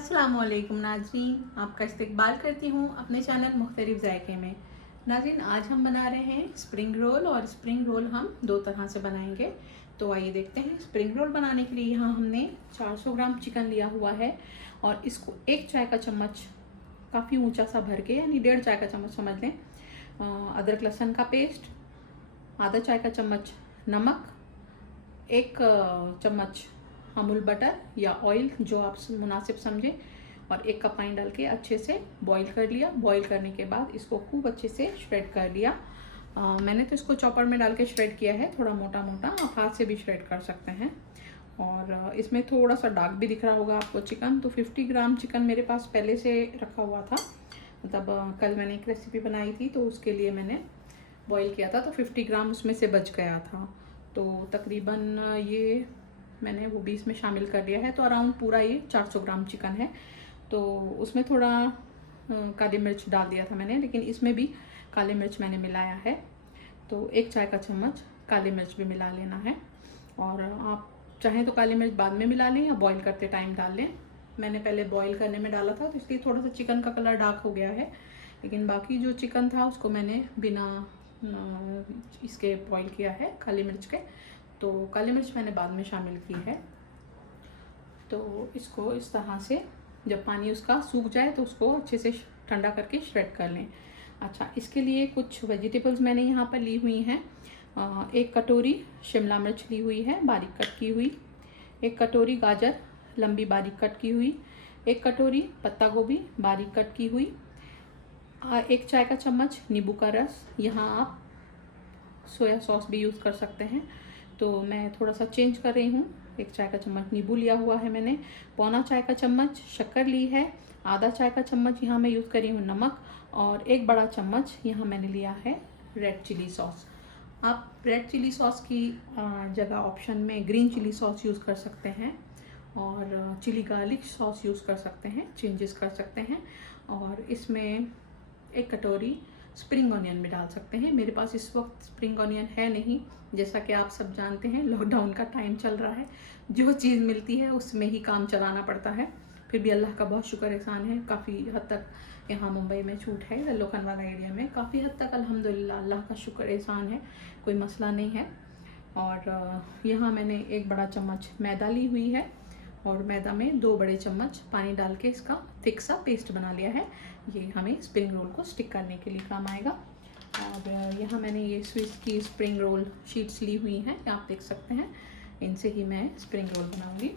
अस्सलामुअलैकुम नाज़रीन, आपका इस्तकबाल करती हूँ अपने चैनल मुख्तलिफ जायके में। नाज़रीन, आज हम बना रहे हैं स्प्रिंग रोल और स्प्रिंग रोल हम दो तरह से बनाएंगे। तो आइए देखते हैं। स्प्रिंग रोल बनाने के लिए यहाँ हमने 400 ग्राम चिकन लिया हुआ है और इसको एक चाय का चम्मच काफ़ी ऊंचा सा भर के, यानी 1.5 चाय का चम्मच समझ लें, अदरक लहसुन का पेस्ट, आधा चाय का चम्मच नमक, एक चम्मच अमूल बटर या ऑयल जो आप मुनासिब समझें, और 1 कप पानी डाल के अच्छे से बॉईल कर लिया। बॉईल करने के बाद इसको खूब अच्छे से श्रेड कर लिया। मैंने तो इसको चॉपर में डाल के श्रेड किया है, थोड़ा मोटा मोटा, आप हाथ से भी श्रेड कर सकते हैं। और इसमें थोड़ा सा डार्क भी दिख रहा होगा आपको चिकन। तो 50 ग्राम चिकन मेरे पास पहले से रखा हुआ था, मतलब कल मैंने एक रेसिपी बनाई थी तो उसके लिए मैंने बॉईल किया था, तो 50 ग्राम उसमें से बच गया था। तो तकरीबन ये मैंने वो भी इसमें शामिल कर लिया है। तो अराउंड पूरा ये 400 ग्राम चिकन है। तो उसमें थोड़ा काली मिर्च डाल दिया था मैंने, लेकिन इसमें भी काली मिर्च मैंने मिलाया है। तो 1 चाय का चम्मच काली मिर्च भी मिला लेना है। और आप चाहें तो काली मिर्च बाद में मिला लें या बॉईल करते टाइम डाल लें। मैंने पहले बॉईल करने में डाला था तो इसलिए थोड़ा सा चिकन का कलर डार्क हो गया है, लेकिन बाकी जो चिकन था उसको मैंने बिना इसके बॉईल किया है काली मिर्च के। तो काली मिर्च मैंने बाद में शामिल की है। तो इसको इस तरह से जब पानी उसका सूख जाए तो उसको अच्छे से ठंडा करके श्रेड कर लें। अच्छा, इसके लिए कुछ वेजिटेबल्स मैंने यहाँ पर ली हुई हैं। 1 कटोरी शिमला मिर्च ली हुई है बारीक कट की हुई, 1 कटोरी गाजर लंबी बारीक कट की हुई, 1 कटोरी पत्ता गोभी बारीक कट की हुई, 1 चाय का चम्मच नींबू का रस। यहाँ आप सोया सॉस भी यूज़ कर सकते हैं, तो मैं थोड़ा सा चेंज कर रही हूँ। 1 चाय का चम्मच नींबू लिया हुआ है मैंने, पौना चाय का चम्मच शक्कर ली है, आधा चाय का चम्मच यहाँ मैं यूज़ कर रही हूँ नमक, और 1 बड़ा चम्मच यहाँ मैंने लिया है रेड चिली सॉस। आप रेड चिली सॉस की जगह ऑप्शन में ग्रीन चिली सॉस यूज़ कर सकते हैं और चिली गार्लिक सॉस यूज़ कर सकते हैं, चेंजेस कर सकते हैं। और इसमें 1 कटोरी स्प्रिंग ऑनियन भी डाल सकते हैं। मेरे पास इस वक्त स्प्रिंग ऑनियन है नहीं, जैसा कि आप सब जानते हैं लॉकडाउन का टाइम चल रहा है, जो चीज़ मिलती है उसमें ही काम चलाना पड़ता है। फिर भी अल्लाह का बहुत शुक्र एहसान है, काफ़ी हद तक यहाँ मुंबई में छूट है, लल्लोखन वाला एरिया में काफ़ी हद तक अल्हम्दुलिल्लाह अल्लाह का शुक्र एहसान है, कोई मसला नहीं है। और यहाँ मैंने 1 बड़ा चम्मच मैदा ली हुई है और मैदा में 2 बड़े चम्मच पानी डाल के इसका थिक सा पेस्ट बना लिया है। ये हमें स्प्रिंग रोल को स्टिक करने के लिए काम आएगा। और यहाँ मैंने ये स्विस की स्प्रिंग रोल शीट्स ली हुई हैं, आप देख सकते हैं, इनसे ही मैं स्प्रिंग रोल बनाऊंगी।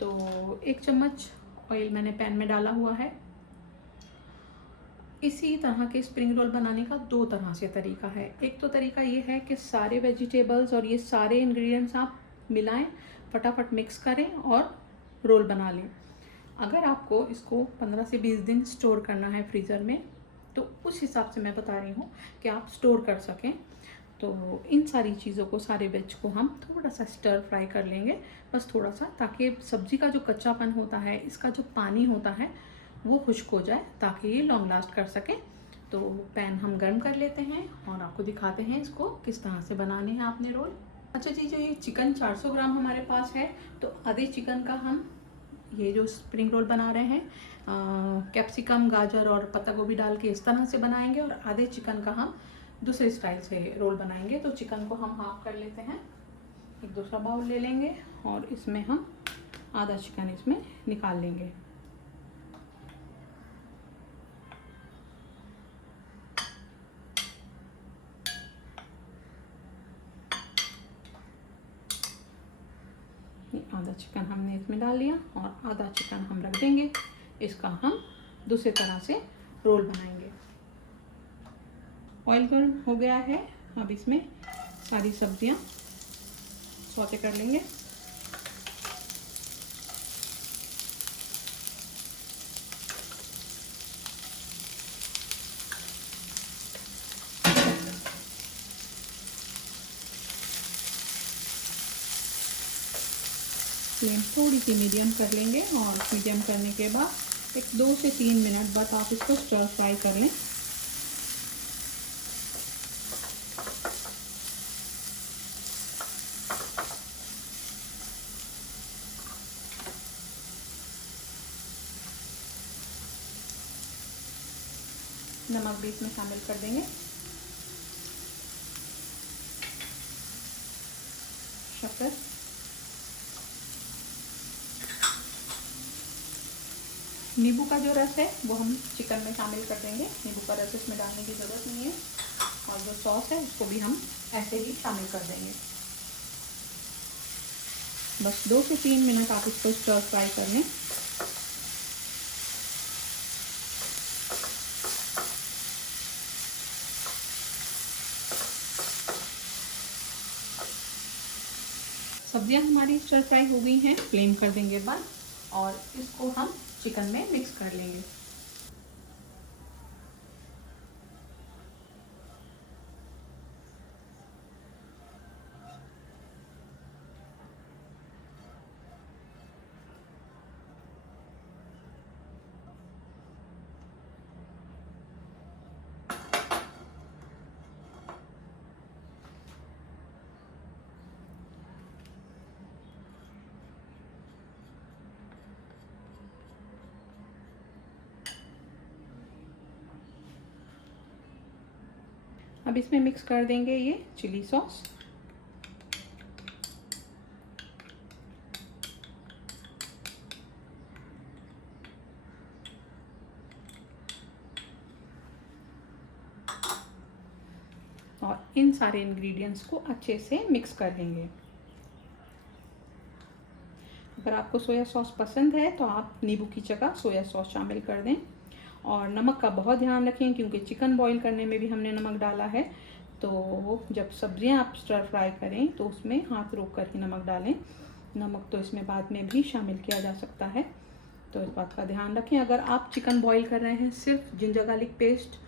तो 1 चम्मच ऑयल मैंने पैन में डाला हुआ है। इसी तरह के स्प्रिंग रोल बनाने का 2 तरह से तरीका है। एक तो तरीका ये है कि सारे वेजिटेबल्स और ये सारे इंग्रेडिएंट्स आप मिलाएं, फटाफट मिक्स करें और रोल बना लें। अगर आपको इसको 15 से 20 दिन स्टोर करना है फ्रीज़र में, तो उस हिसाब से मैं बता रही हूँ कि आप स्टोर कर सकें। तो इन सारी चीज़ों को, सारे वेज को हम थोड़ा सा स्टर फ्राई कर लेंगे, बस थोड़ा सा, ताकि सब्ज़ी का जो कच्चापन होता है, इसका जो पानी होता है वो खुश्क हो जाए, ताकि ये लॉन्ग लास्ट कर सके। तो पैन हम गर्म कर लेते हैं और आपको दिखाते हैं इसको किस तरह से बनाने हैं आपने रोल। अच्छा जी, जो ये चिकन 400 ग्राम हमारे पास है, तो आधे चिकन का हम ये जो स्प्रिंग रोल बना रहे हैं, कैप्सिकम गाजर और पत्ता गोभी डाल के इस तरह से बनाएंगे, और आधे चिकन का हम दूसरे स्टाइल से रोल बनाएंगे। तो चिकन को हम हाफ कर लेते हैं, एक दूसरा बाउल ले लेंगे और इसमें हम आधा चिकन इसमें निकाल लेंगे। आधा चिकन हमने इसमें डाल लिया और आधा चिकन हम रख देंगे, इसका हम दूसरी तरह से रोल बनाएंगे। ऑयल गर्म हो गया है, अब इसमें सारी सब्जियां सौते कर लेंगे। फ्लेम थोड़ी सी मीडियम कर लेंगे और मीडियम करने के बाद एक 2 से 3 मिनट बाद आप इसको स्टर फ्राई कर लें। नमक भी इसमें शामिल कर देंगे, शक्कर, नींबू का जो रस है वो हम चिकन में शामिल कर देंगे। नींबू का रस इसमें डालने की ज़रूरत नहीं है। और जो सॉस है उसको भी हम ऐसे ही शामिल कर देंगे। बस 2 से 3 मिनट आप इसको स्टर फ्राई कर लें। सब्जियां हमारी स्टर फ्राई हो गई हैं, फ्लेम कर देंगे बंद और इसको हम चिकन में मिक्स कर लेंगे। अब इसमें मिक्स कर देंगे ये चिली सॉस, और इन सारे इंग्रेडिएंट्स को अच्छे से मिक्स कर लेंगे। अगर आपको सोया सॉस पसंद है तो आप नींबू की जगह सोया सॉस शामिल कर दें। और नमक का बहुत ध्यान रखें क्योंकि चिकन बॉईल करने में भी हमने नमक डाला है। तो जब सब्जियां आप स्टर फ्राई करें तो उसमें हाथ रोक कर ही नमक डालें। नमक तो इसमें बाद में भी शामिल किया जा सकता है, तो इस बात का ध्यान रखें। अगर आप चिकन बॉईल कर रहे हैं सिर्फ जिंजर गार्लिक पेस्ट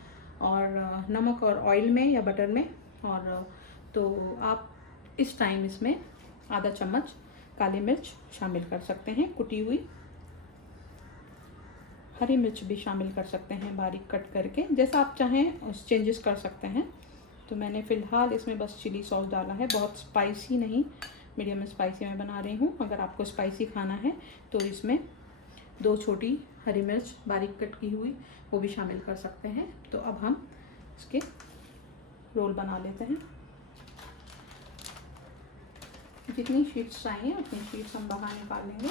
और नमक और ऑयल में या बटर में, और तो आप इस टाइम इसमें आधा चम्मच काली मिर्च शामिल कर सकते हैं, कुटी हुई। हरी मिर्च भी शामिल कर सकते हैं बारीक कट करके, जैसा आप चाहें उस चेंजेस कर सकते हैं। तो मैंने फ़िलहाल इसमें बस चिली सॉस डाला है, बहुत स्पाइसी नहीं, मीडियम स्पाइसी मैं बना रही हूँ। अगर आपको स्पाइसी खाना है तो इसमें 2 छोटी हरी मिर्च बारीक कट की हुई वो भी शामिल कर सकते हैं। तो अब हम इसके रोल बना लेते हैं। जितनी शीट्स चाहिए उतनी शीट्स हम बाहर निकाल लेंगे।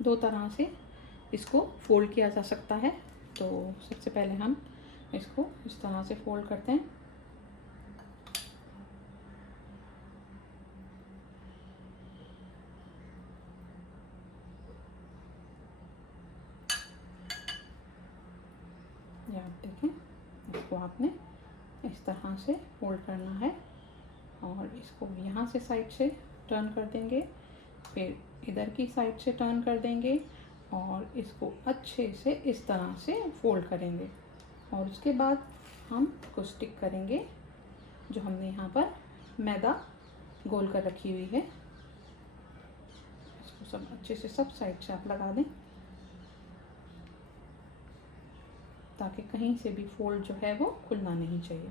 दो तरह से इसको फोल्ड किया जा सकता है। तो सबसे पहले हम इसको इस तरह से फोल्ड करते हैं। ये आप देखें, इसको आपने इस तरह से फोल्ड करना है और इसको यहाँ से साइड से टर्न कर देंगे, फिर इधर की साइड से टर्न कर देंगे और इसको अच्छे से इस तरह से फोल्ड करेंगे। और उसके बाद हम इसको स्टिक करेंगे जो हमने यहाँ पर मैदा गोल कर रखी हुई है। इसको सब अच्छे से सब साइड से आप लगा दें ताकि कहीं से भी फोल्ड जो है वो खुलना नहीं चाहिए।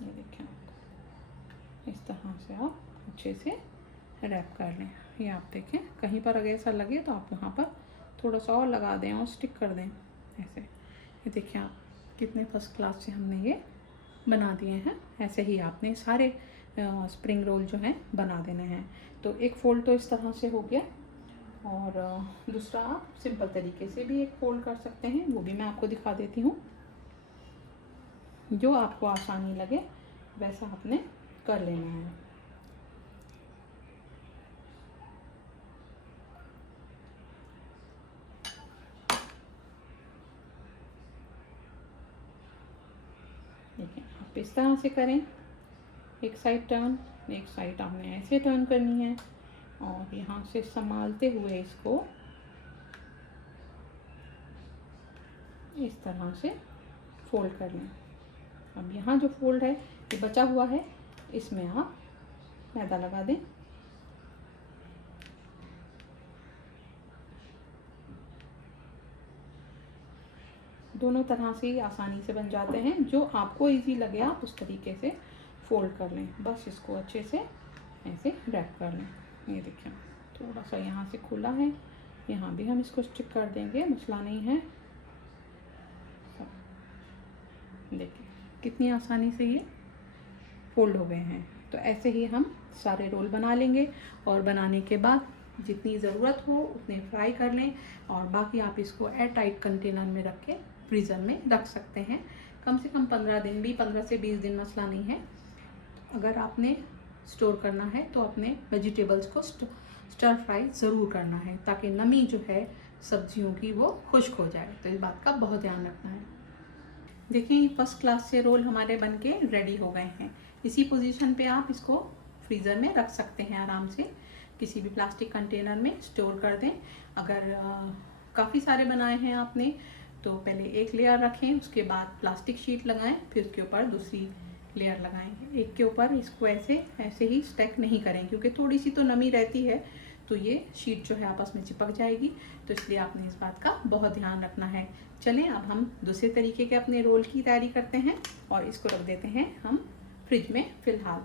ये देखें, इस तरह से आप अच्छे से रैप कर लें। ये आप देखें, कहीं पर अगर ऐसा लगे तो आप वहाँ पर थोड़ा सा और लगा दें और स्टिक कर दें ऐसे। ये देखिए आप कितने फर्स्ट क्लास से हमने ये बना दिए हैं। ऐसे ही आपने सारे स्प्रिंग रोल जो हैं बना देने हैं। तो एक फोल्ड तो इस तरह से हो गया और दूसरा आप सिंपल तरीके से भी एक फोल्ड कर सकते हैं, वो भी मैं आपको दिखा देती हूँ। जो आपको आसानी लगे वैसा आपने कर लेना है। देखिए आप इस तरह से करें, एक साइड टर्न, एक साइड आपने ऐसे टर्न करनी है और यहाँ से संभालते हुए इसको इस तरह से फोल्ड कर लें। अब यहाँ जो फोल्ड है ये बचा हुआ है, इसमें आप मैदा लगा दें। दोनों तरह से आसानी से बन जाते हैं। जो आपको इजी लगे आप उस तरीके से फोल्ड कर लें, बस इसको अच्छे से ऐसे रैप कर लें। ये देखिए थोड़ा सा यहाँ से खुला है, यहाँ भी हम इसको स्टिक कर देंगे, मसला नहीं है। देखिए कितनी आसानी से ये फोल्ड हो गए हैं। तो ऐसे ही हम सारे रोल बना लेंगे और बनाने के बाद जितनी ज़रूरत हो उतने फ्राई कर लें और बाकी आप इसको एयर टाइट कंटेनर में रख के फ्रीज़र में रख सकते हैं। कम से कम 15 दिन भी, 15 से 20 दिन मसला नहीं है। अगर आपने स्टोर करना है तो अपने वेजिटेबल्स को स्टर फ्राई ज़रूर करना है ताकि नमी जो है सब्जियों की वो खुश्क हो जाए। तो इस बात का बहुत ध्यान रखना है। देखिए फर्स्ट क्लास से रोल हमारे बनके रेडी हो गए हैं। इसी पोजीशन पे आप इसको फ्रीज़र में रख सकते हैं आराम से, किसी भी प्लास्टिक कंटेनर में स्टोर कर दें। अगर काफ़ी सारे बनाए हैं आपने तो पहले एक लेयर रखें, उसके बाद प्लास्टिक शीट लगाएं, फिर उसके ऊपर दूसरी लेयर लगाएं। एक के ऊपर इसको ऐसे ही स्टैक नहीं करें क्योंकि थोड़ी सी तो नमी रहती है तो ये शीट जो है आपस में चिपक जाएगी, तो इसलिए आपने इस बात का बहुत ध्यान रखना है। चलें अब हम दूसरे तरीके के अपने रोल की तैयारी करते हैं और इसको रख देते हैं हम फ्रिज में फ़िलहाल।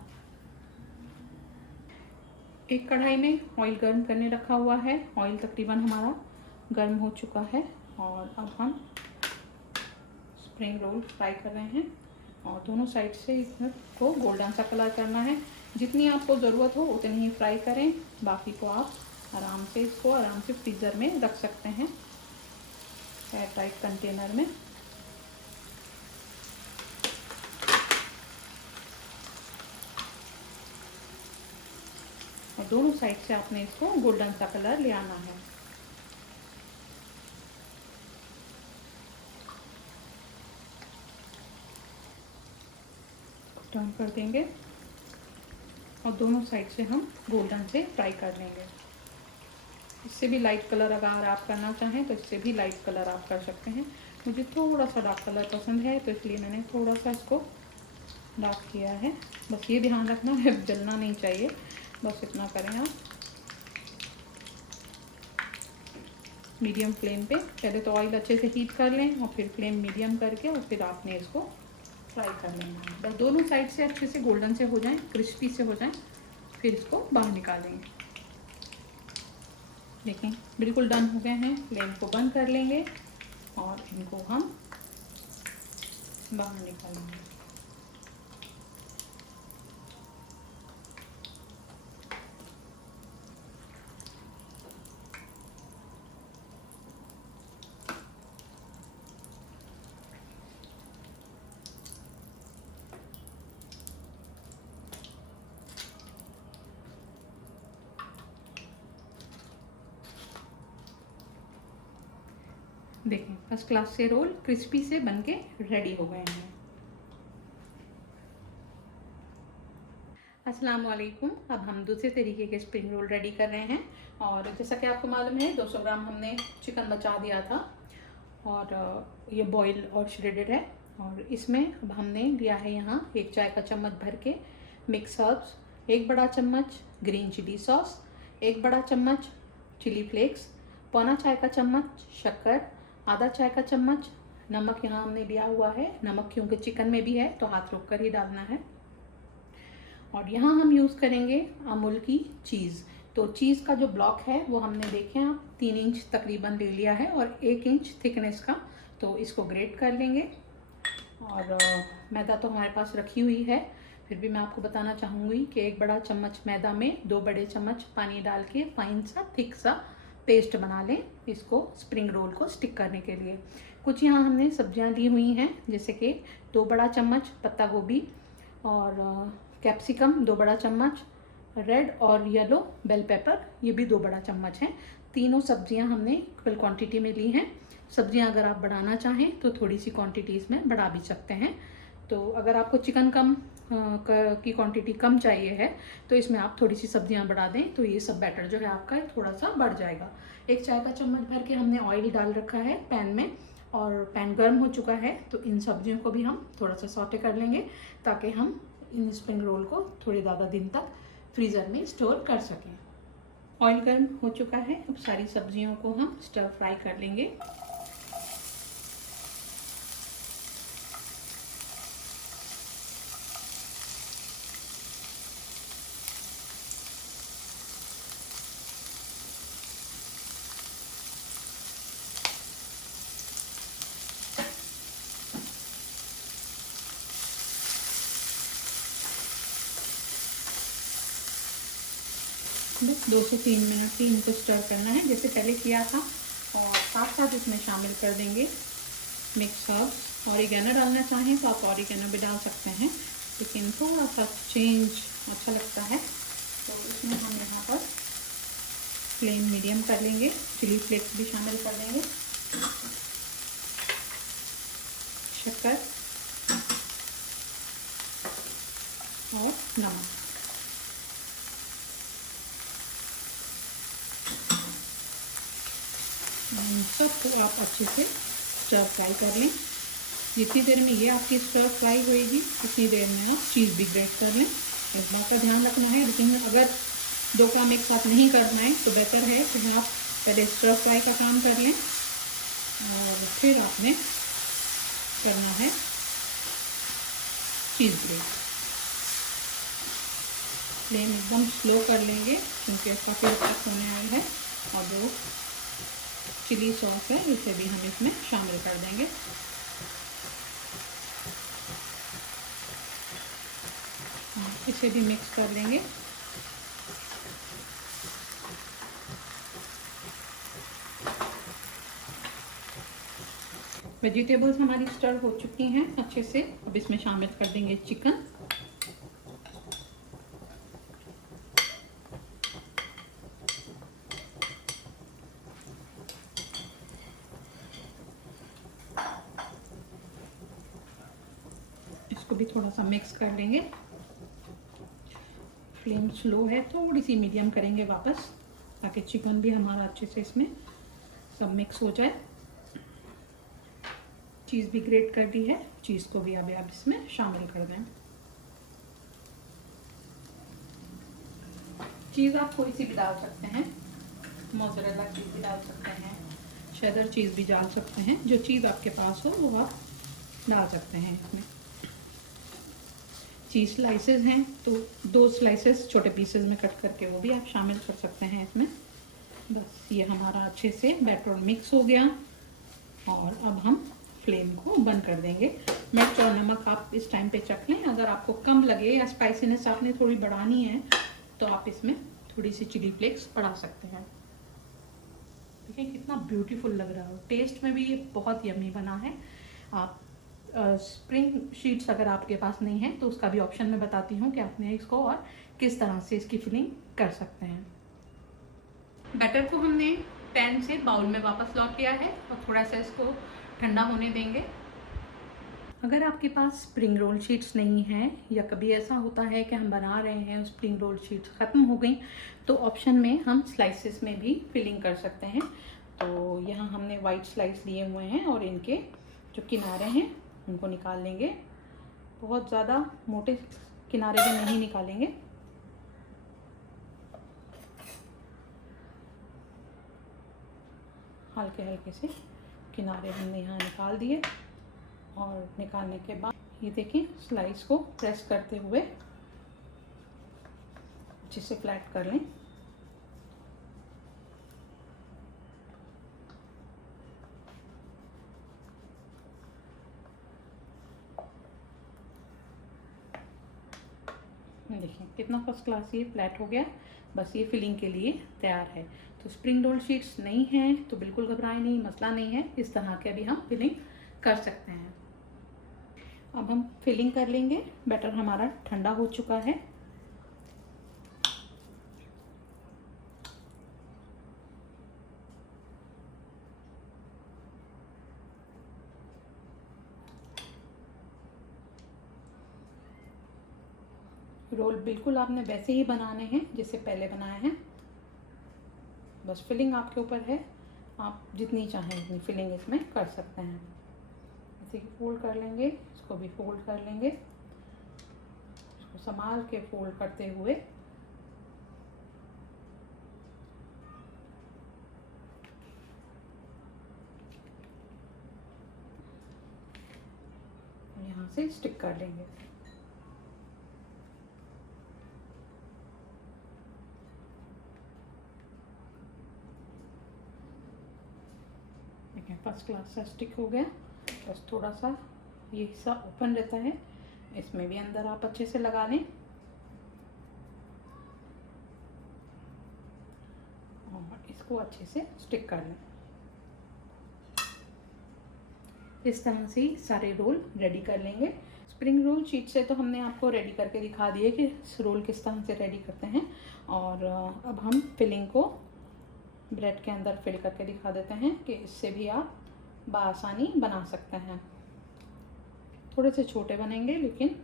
एक कढ़ाई में ऑयल गर्म करने रखा हुआ है। ऑयल तकरीबन हमारा गर्म हो चुका है और अब हम स्प्रिंग रोल फ्राई कर रहे हैं और दोनों साइड से इसको गोल्डन सा कलर करना है। जितनी आपको ज़रूरत हो उतनी ही फ्राई करें, बाकी को आप आराम से फ्रीज़र में रख सकते हैं एयर टाइट कंटेनर में। और दोनों साइड से आपने इसको गोल्डन सा कलर ले आना है। टर्न कर देंगे और दोनों साइड से हम गोल्डन से फ्राई कर लेंगे। इससे भी लाइट कलर अगर आप करना चाहें तो इससे भी लाइट कलर आप कर सकते हैं। मुझे थोड़ा सा डार्क कलर पसंद है तो इसलिए मैंने थोड़ा सा इसको डार्क किया है। बस ये ध्यान रखना है जलना नहीं चाहिए, बस इतना करें आप। मीडियम फ्लेम पे पहले तो ऑयल अच्छे से हीट कर लें और फिर फ्लेम मीडियम करके और फिर आपने इसको फ्राई कर लेना है। बस दोनों साइड से अच्छे से गोल्डन से हो जाएं, क्रिस्पी से हो जाएं, फिर इसको बाहर निकालेंगे। देखें बिल्कुल डन हो गए हैं। फ्लेम को बंद कर लेंगे और इनको हम बाहर निकालेंगे। देखें फर्स्ट क्लास से रोल क्रिस्पी से बनके रेडी हो गए हैं। अस्सलाम वालेकुम। अब हम दूसरे तरीके के स्प्रिंग रोल रेडी कर रहे हैं और जैसा कि आपको मालूम है 200 ग्राम हमने चिकन बचा दिया था और ये बॉयल और श्रेडेड है। और इसमें अब हमने लिया है यहाँ 1 चाय का चम्मच भर के मिक्स हर्ब्स, 1 बड़ा चम्मच ग्रीन चिली सॉस, 1 बड़ा चम्मच चिली फ्लेक्स, पौना चाय का चम्मच शक्कर, आधा चाय का चम्मच नमक यहाँ हमने लिया हुआ है। नमक क्योंकि चिकन में भी है तो हाथ रोक कर ही डालना है। और यहाँ हम यूज़ करेंगे अमूल की चीज़। तो चीज़ का जो ब्लॉक है वो हमने देखें आप 3 इंच तकरीबन ले लिया है और 1 इंच थिकनेस का, तो इसको ग्रेट कर लेंगे। और मैदा तो हमारे पास रखी हुई है, फिर भी मैं आपको बताना चाहूँगी कि 1 बड़ा चम्मच मैदा में 2 बड़े चम्मच पानी डाल के फाइन सा थिक सा पेस्ट बना लें इसको स्प्रिंग रोल को स्टिक करने के लिए। कुछ यहाँ हमने सब्जियाँ ली हुई हैं जैसे कि 2 बड़ा चम्मच पत्ता गोभी और कैप्सिकम 2 बड़ा चम्मच, रेड और येलो बेल पेपर ये भी 2 बड़ा चम्मच हैं। तीनों सब्जियां हमने इक्वल क्वांटिटी में ली हैं। सब्जियां अगर आप बढ़ाना चाहें तो थोड़ी सी क्वांटिटीज़ में बढ़ा भी सकते हैं। तो अगर आपको चिकन कम की क्वांटिटी कम चाहिए है तो इसमें आप थोड़ी सी सब्जियां बढ़ा दें तो ये सब बैटर जो है आपका थोड़ा सा बढ़ जाएगा। 1 चाय का चम्मच भर के हमने ऑयल डाल रखा है पैन में और पैन गर्म हो चुका है। तो इन सब्जियों को भी हम थोड़ा सा सौटे कर लेंगे ताकि हम इन स्प्रिंग रोल को थोड़े ज़्यादा दिन तक फ्रीज़र में स्टोर कर सकें। ऑयल गर्म हो चुका है, अब सारी सब्जियों को हम स्टर फ्राई कर लेंगे। बस 2 से 3 मिनट ही इनको स्टर करना है जैसे पहले किया था। और साथ साथ इसमें शामिल कर देंगे मिक्स हर्ब्स। ऑरिगेनो डालना चाहें तो आप ऑरिगेनो भी डाल सकते हैं, लेकिन थोड़ा सा चेंज अच्छा लगता है। तो इसमें हम यहाँ पर फ्लेम मीडियम कर लेंगे, चिली फ्लेक्स भी शामिल कर देंगे, शक्कर और नमक। सबको आप अच्छे से स्टर फ्राई कर लें। जितनी देर में ये आपकी स्टर फ्राई होएगी उतनी देर में आप चीज़ भी ग्रेट कर लें। इस बात का ध्यान रखना है, लेकिन अगर दो काम एक साथ नहीं करना है तो बेहतर है कि आप पहले स्टर फ्राई का काम कर लें और फिर आपने करना है चीज़ ग्रेट। फ्लेम एकदम स्लो कर लेंगे क्योंकि इसका फिर तक होने वाला है। और जो चिली सॉस है इसे भी हम इसमें शामिल कर देंगे। इसे भी मिक्स कर लेंगे। वेजिटेबल्स हमारी स्टर हो चुकी हैं अच्छे से। अब इसमें शामिल कर देंगे चिकन। इसको भी थोड़ा सा मिक्स कर लेंगे। फ्लेम स्लो है, थोड़ी सी मीडियम करेंगे वापस, ताकि चिकन भी हमारा अच्छे से इसमें सब मिक्स हो जाए। चीज़ भी ग्रेट कर दी है, चीज़ को भी अब आप इसमें शामिल कर दें। चीज़ आप कोई सी भी डाल सकते हैं, मोज़रेला चीज़ भी डाल सकते हैं, शेदर चीज़ भी डाल सकते हैं। जो चीज़ आपके पास हो वो आप डाल सकते हैं इसमें। चीज़ स्लाइसेस हैं तो 2 स्लाइसेस छोटे पीसेस में कट करके वो भी आप शामिल कर सकते हैं इसमें। बस ये हमारा अच्छे से बैटर मिक्स हो गया और अब हम फ्लेम को बंद कर देंगे। मिर्च और नमक आप इस टाइम पे चख लें। अगर आपको कम लगे या स्पाइसीनेस आपने थोड़ी बढ़ानी है तो आप इसमें थोड़ी सी चिली फ्लेक्स बढ़ा सकते हैं। देखिए कितना ब्यूटीफुल लग रहा है, टेस्ट में भी ये बहुत यम्मी बना है। आप स्प्रिंग शीट्स अगर आपके पास नहीं है तो उसका भी ऑप्शन मैं बताती हूँ कि आपने इसको और किस तरह से इसकी फिलिंग कर सकते हैं। बैटर को हमने पैन से बाउल में वापस लौट लिया है और थोड़ा सा इसको ठंडा होने देंगे। अगर आपके पास स्प्रिंग रोल शीट्स नहीं हैं या कभी ऐसा होता है कि हम बना रहे हैं स्प्रिंग रोल शीट्स ख़त्म हो गई तो ऑप्शन में हम स्लाइसेस में भी फिलिंग कर सकते हैं। तो यहाँ हमने वाइट स्लाइस लिए हुए हैं और इनके जो किनारे हैं उनको निकाल लेंगे। बहुत ज़्यादा मोटे किनारे भी नहीं निकालेंगे। हल्के हल्के से किनारे हमने यहाँ निकाल दिए और निकालने के बाद ये देखिए स्लाइस को प्रेस करते हुए अच्छे से फ्लैट कर लें। देखिए कितना फर्स्ट क्लास ये फ्लैट हो गया। बस ये फिलिंग के लिए तैयार है। तो स्प्रिंग रोल शीट्स नहीं हैं तो बिल्कुल घबराएं नहीं, मसला नहीं है। इस तरह के अभी हम फिलिंग कर सकते हैं। अब हम फिलिंग कर लेंगे। बैटर हमारा ठंडा हो चुका है। रोल बिल्कुल आपने वैसे ही बनाने हैं जैसे पहले बनाए हैं। बस फिलिंग आपके ऊपर है, आप जितनी चाहें उतनी फिलिंग इसमें कर सकते हैं। इसे फोल्ड कर लेंगे, इसको भी फोल्ड कर लेंगे। इसको संभाल के फोल्ड करते हुए यहाँ से स्टिक कर लेंगे। देखिए फर्स्ट क्लास सा स्टिक हो गया। बस थोड़ा सा ये हिस्सा ओपन रहता है, इसमें भी अंदर आप अच्छे से लगा लें। इसको अच्छे से स्टिक कर लें। इस तरह से ही सारे रोल रेडी कर लेंगे। स्प्रिंग रोल शीट से तो हमने आपको रेडी करके दिखा दिए कि रोल किस तरह से रेडी करते हैं, और अब हम फिलिंग को ब्रेड के अंदर फिल करके दिखा देते हैं कि इससे भी आप बआसानी बना सकते हैं। थोड़े से छोटे बनेंगे लेकिन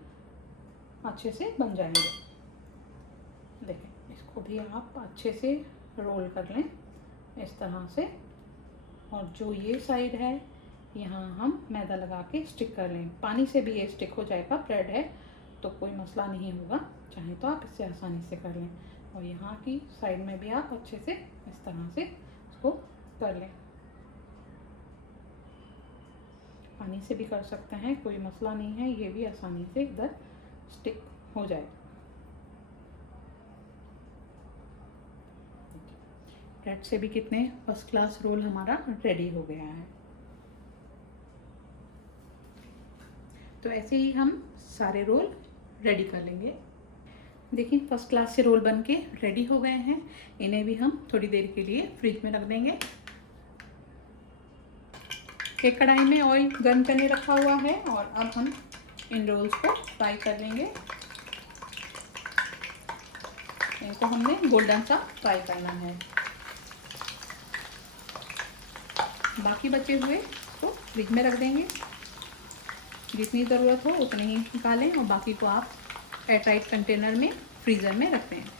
अच्छे से बन जाएंगे। देखें, इसको भी आप अच्छे से रोल कर लें इस तरह से, और जो ये साइड है यहाँ हम मैदा लगा के स्टिक कर लें। पानी से भी ये स्टिक हो जाएगा, ब्रेड है तो कोई मसला नहीं होगा, चाहे तो आप इससे आसानी से कर लें। और यहाँ की साइड में भी आप अच्छे से इस तरह से इसको कर लें। पानी से भी कर सकते हैं, कोई मसला नहीं है, ये भी आसानी से इधर स्टिक हो जाएगा। ब्रेड से भी कितने फर्स्ट क्लास रोल हमारा रेडी हो गया है। तो ऐसे ही हम सारे रोल रेडी कर लेंगे। देखिए, फर्स्ट क्लास से रोल बनके रेडी हो गए हैं। इन्हें भी हम थोड़ी देर के लिए फ्रिज में रख देंगे। एक कढ़ाई में ऑयल गर्म करने रखा हुआ है और अब हम इन रोल्स को फ्राई कर लेंगे। इनको हमने गोल्डन सा फ्राई करना है। बाकी बचे हुए तो फ्रिज में रख देंगे, जितनी ज़रूरत हो उतने ही निकालें और बाकी को आप एयरटाइट कंटेनर में फ्रीज़र में रखते हैं।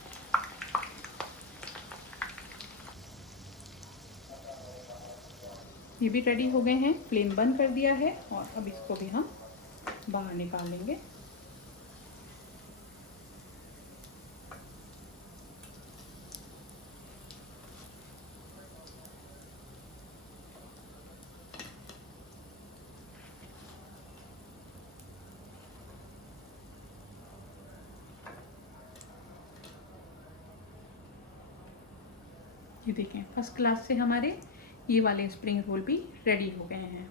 ये भी रेडी हो गए हैं, फ्लेम बंद कर दिया है और अब इसको भी हम बाहर निकाल लेंगे। ये देखें, फर्स्ट क्लास से हमारे ये वाले स्प्रिंग रोल भी रेडी हो गए हैं।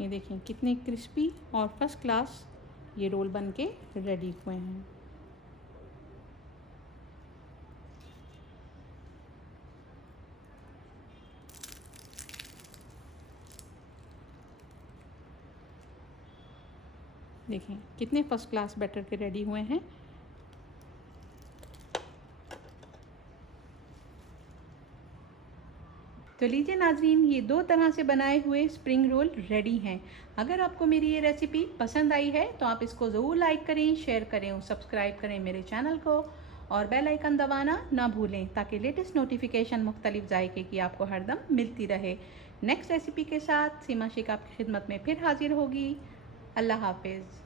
ये देखें कितने क्रिस्पी और फर्स्ट क्लास ये रोल बनके रेडी हुए हैं। देखें कितने फर्स्ट क्लास बैटर के रेडी हुए हैं। तो लीजिए नाजरीन, ये दो तरह से बनाए हुए स्प्रिंग रोल रेडी हैं। अगर आपको मेरी ये रेसिपी पसंद आई है तो आप इसको ज़रूर लाइक करें, शेयर करें और सब्सक्राइब करें मेरे चैनल को, और बेल आइकन दबाना ना भूलें ताकि लेटेस्ट नोटिफिकेशन मुख्तलिफ जायके की आपको हरदम मिलती रहे। नेक्स्ट रेसिपी के साथ सीमा शेख आपकी खिदमत में फिर हाजिर होगी। अल्लाह हाफिज़।